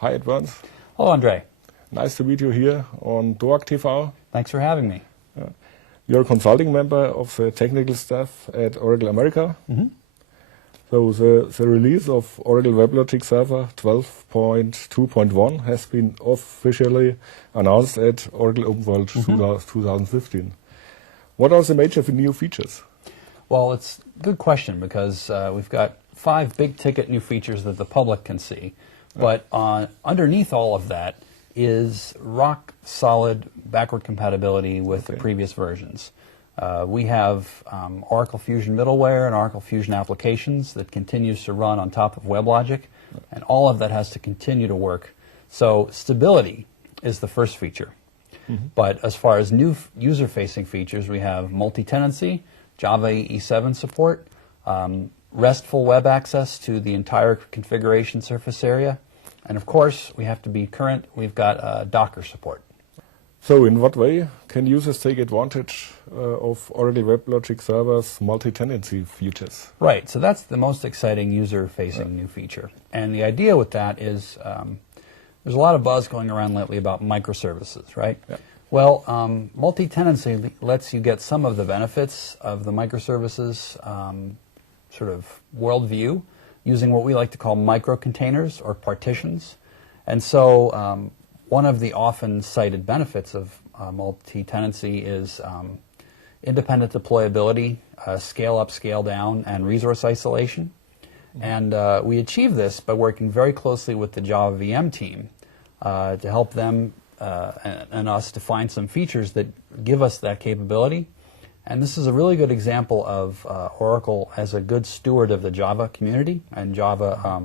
Hi, Advance. Hello, Andre. Nice to meet you here on DOAG TV. Thanks for having me. You're a consulting member of the technical staff at Oracle America. So the release of Oracle Weblogic Server 12.2.1 has been officially announced at Oracle OpenWorld 2015. What are the major new features? Well, it's a good question because we've got 5 big-ticket new features that the public can see. But underneath all of that is rock-solid backward compatibility with the previous versions. We have Oracle Fusion middleware and Oracle Fusion applications that continues to run on top of WebLogic, and all of that has to continue to work. So stability is the first feature. But as far as new user-facing features, we have multi-tenancy, Java EE7 support, RESTful web access to the entire configuration surface area, and of course, we have to be current. We've got Docker support. So in what way can users take advantage of Oracle Weblogic Server's multi-tenancy features? Right, so that's the most exciting user-facing new feature. And the idea with that is there's a lot of buzz going around lately about microservices, right? Well, multi-tenancy lets you get some of the benefits of the microservices sort of worldview using what we like to call micro-containers or partitions. And so one of the often cited benefits of multi-tenancy is independent deployability, scale up, scale down, and resource isolation. And we achieve this by working very closely with the Java VM team to help them and us to find some features that give us that capability. And this is a really good example of Oracle as a good steward of the Java community and Java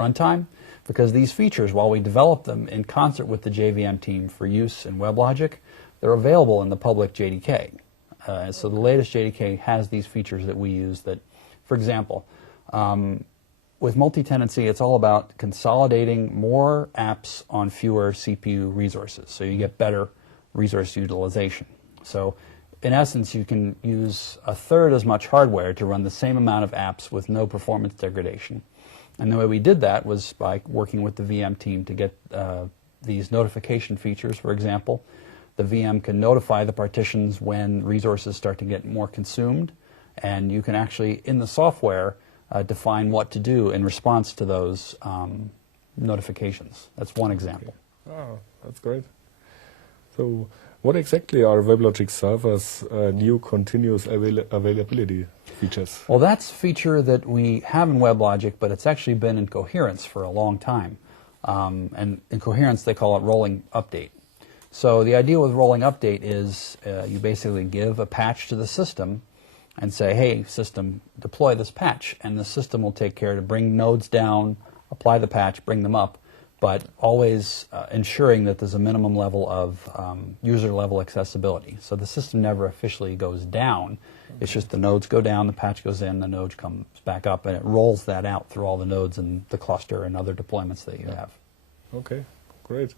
runtime, because these features, while we develop them in concert with the JVM team for use in WebLogic, they're available in the public JDK. So the latest JDK has these features that we use that, for example, with multi-tenancy, it's all about consolidating more apps on fewer CPU resources, so you get better resource utilization. So in essence, you can use 1/3 as much hardware to run the same amount of apps with no performance degradation. And the way we did that was by working with the VM team to get these notification features. For example, the VM can notify the partitions when resources start to get more consumed, and you can actually, in the software, define what to do in response to those notifications. That's one example. Oh, that's great. So what exactly are WebLogic Server's new continuous availability features? Well, that's a feature that we have in WebLogic, but it's actually been in Coherence for a long time. And in Coherence, they call it rolling update. So the idea with rolling update is you basically give a patch to the system and say, hey, system, deploy this patch. And the system will take care to bring nodes down, apply the patch, bring them up, but always ensuring that there's a minimum level of user-level accessibility. So the system never officially goes down. It's just the nodes go down, the patch goes in, the node comes back up, and it rolls that out through all the nodes in the cluster and other deployments that you have. Okay, great.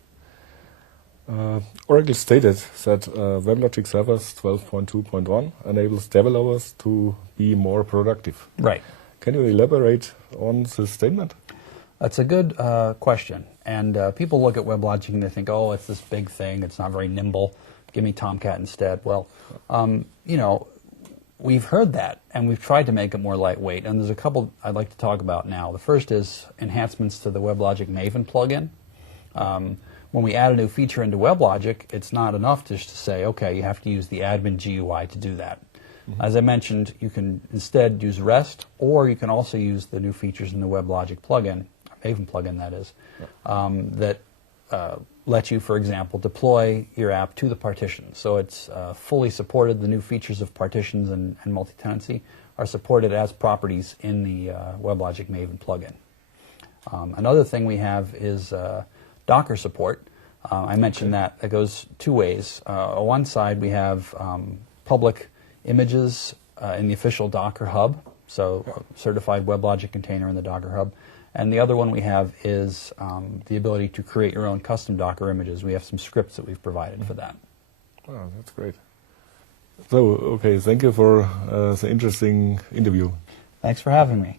Oracle stated that WebLogic Server's 12.2.1 enables developers to be more productive. Right. Can you elaborate on this statement? That's a good question. And people look at WebLogic and they think, oh, it's this big thing, it's not very nimble, give me Tomcat instead. Well, you know, we've heard that, and we've tried to make it more lightweight, and there's a couple I'd like to talk about now. The first is enhancements to the WebLogic Maven plugin. When we add a new feature into WebLogic, it's not enough just to say, okay, you have to use the admin GUI to do that. As I mentioned, you can instead use REST, or you can also use the new features in the WebLogic plugin, Maven plugin that is, that let you, for example, deploy your app to the partition. So it's fully supported. The new features of partitions and multi-tenancy are supported as properties in the WebLogic Maven plugin. Another thing we have is Docker support. I mentioned that goes 2 ways. On one side, we have public images in the official Docker hub, so certified WebLogic container in the Docker hub. And the other one we have is the ability to create your own custom Docker images. We have some scripts that we've provided for that. Wow, that's great. So, okay, thank you for the interesting interview. Thanks for having me.